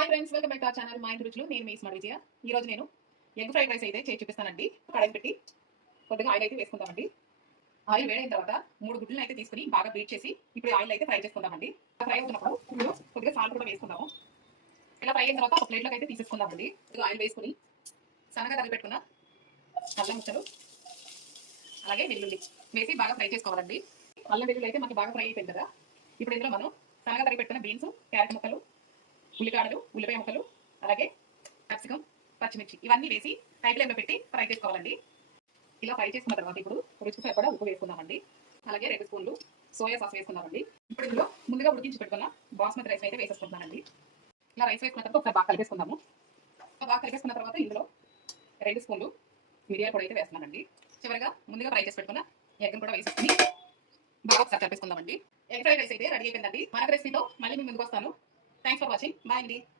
Hi friends, welcome back to our channel మా ఇంటి రుచులు. నేను మీ స్మార్ట్ విజయ. ఈ రోజు నేను ఎగ్ ఫ్రైడ్ రైస్ అయితే చేసి చూపిస్తానండి. కడాయి పెట్టి కొద్దిగా ఆయిల్ అయితే వేసుకుందామండి. ఆయిల్ వేడైన తర్వాత 3 గుడ్లను అయితే తీసుకుని బాగా బీట్ చేసి ఇప్పుడు ఆయిల్ అయితే ఫ్రై చేసుకుందామండి. ఫ్రై అవుతున్నప్పుడు ఇందులో కొద్దిగా సాల్ట్ కూడా వేసుకుందాము. ఇలా ఫ్రై అయిన తర్వాత ఒక ప్లేట్లోకి అయితే తీసేసుకుందామండి. ఆయిల్ వేసుకుని సన్నగా తరిగి పెట్టుకున్న అల్లం ముక్కలు అలాగే వెల్లుల్లి వేసి బాగా ఫ్రై చేసుకోవాలండి. అల్లం వెల్లుల్లి అయితే మనకి బాగా ఫ్రై అయిపోయింది కదా. ఇప్పుడు ఇందులో మనం సన్నగా తరిగి పెట్టుకున్న బీన్స్, క్యారెట్ ముక్కలు, ఉల్లిపాయలు, ఉల్లిపాయ ముక్కలు, అలాగే క్యాప్సికం, పచ్చిమిర్చి ఇవన్నీ వేసి హై ఫ్లేమ్లో పెట్టి ఫ్రై చేసుకోవాలండి. ఇలా ఫ్రై చేసుకున్న తర్వాత ఇప్పుడు రుచికి సరిపడా ఉప్పు వేసుకుందామండి. అలాగే 2 స్పూన్లు సోయా సాస్ వేసుకుందామండి. ఇప్పుడు ఇందులో ముందుగా ఉడికించి పెట్టుకున్న బాస్మతి రైస్ అయితే వేసేసుకుంటున్నానండి. ఇలా రైస్ వేసుకున్న తర్వాత ఒకసారి బాగా కలిపేసుకుందాము. బాగా కలిపేసుకున్న తర్వాత ఇందులో 2 స్పూన్లు మిరియాల పొడి అయితే వేస్తున్నానండి. చివరిగా ముందుగా ఫ్రై చేసి పెట్టుకున్న ఎగ్ని కూడా వేసేసుకుని బాగా ఒకసారి కలిపేసుకుందామండి. ఎగ్ ఫ్రైడ్ రైస్ అయితే రెడీ అయిపోయిందండి. మరొక రెసిపీతో మళ్ళీ మీ ముందుకు వస్తాను. Thanks for watching. బాయ్ అండి.